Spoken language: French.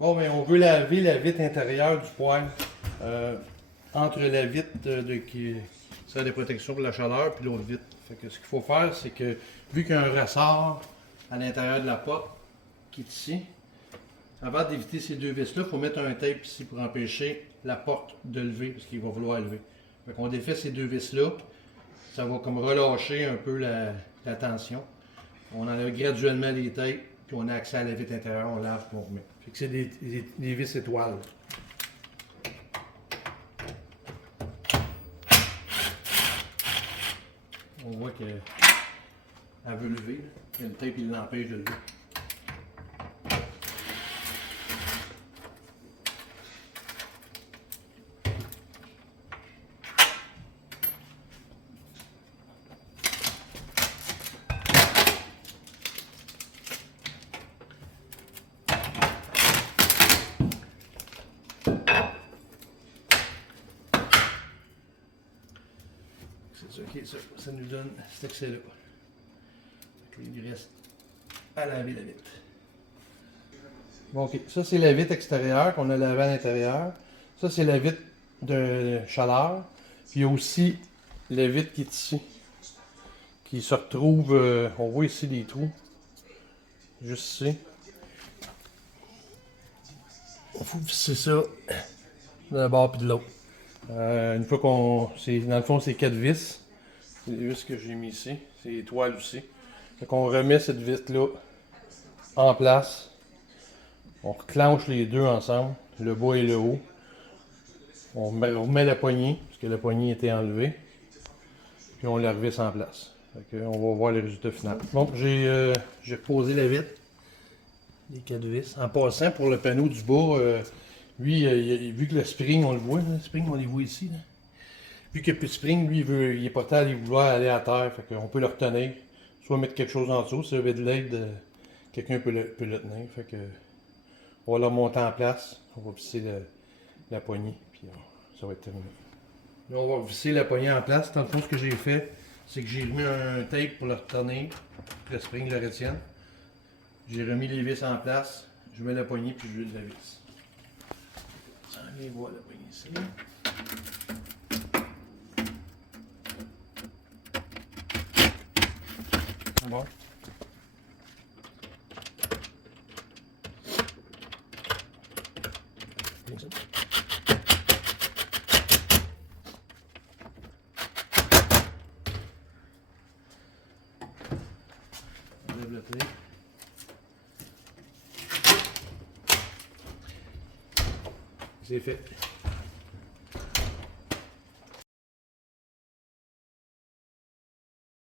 Bon, ben, on veut laver la vitre intérieure du poêle. Entre la vitre qui sert de protection pour la chaleur puis l'autre vitre. Fait que ce qu'il faut faire, c'est que vu qu'il y a un ressort à l'intérieur de la porte qui est ici, avant d'éviter ces deux vis-là, il faut mettre un tape ici pour empêcher la porte de lever, parce qu'il va vouloir lever. Fait qu'on défait ces deux vis-là, ça va comme relâcher un peu la tension. On enlève graduellement les tapes, puis on a accès à la vitre intérieure, on lave puis on remet. Fait que c'est des vis étoiles. On voit qu'elle veut lever. Il y a une tape qui l'empêche de lever. C'est ça qui est ça. Ça nous donne cet accès-là. Il reste à laver la vitre. Bon, ok. Ça, c'est la vitre extérieure qu'on a lavée à l'intérieur. Ça, c'est la vitre de chaleur. Puis il y a aussi la vitre qui est ici. Qui se retrouve, on voit ici les trous. Juste ici. Il faut visser ça d'un bord puis de l'autre. Une fois qu'on... Dans le fond, c'est 4 vis. C'est les vis que j'ai mis ici. C'est les toiles aussi. Fait qu'on remet cette vis-là en place. On reclenche les deux ensemble, le bas et le haut. On remet la poignée, parce que la poignée était enlevée. Puis on la revisse en place. Fait que on va voir le résultat final. Bon, j'ai reposé la vitre. Les 4 vis. En passant, pour le panneau du bas, lui, vu que le spring, on le voit, le spring, on les voit ici. Là. Vu qu'il n'y a plus de spring, lui, il est pas temps de vouloir aller à terre. Fait qu'on peut le retenir. Soit mettre quelque chose en dessous. Si vous avez de l'aide, quelqu'un peut le tenir. Fait que, on va le remonter en place. On va visser la poignée. Puis ça va être terminé. Là, on va visser la poignée en place. Dans le fond, ce que j'ai fait, c'est que j'ai remis un tape pour le retenir. Que le spring le retienne. J'ai remis les vis en place. Je mets la poignée puis je vide la vis. Ça vient voir la poignée ici. Bon. Enlève le tape. C'est fait.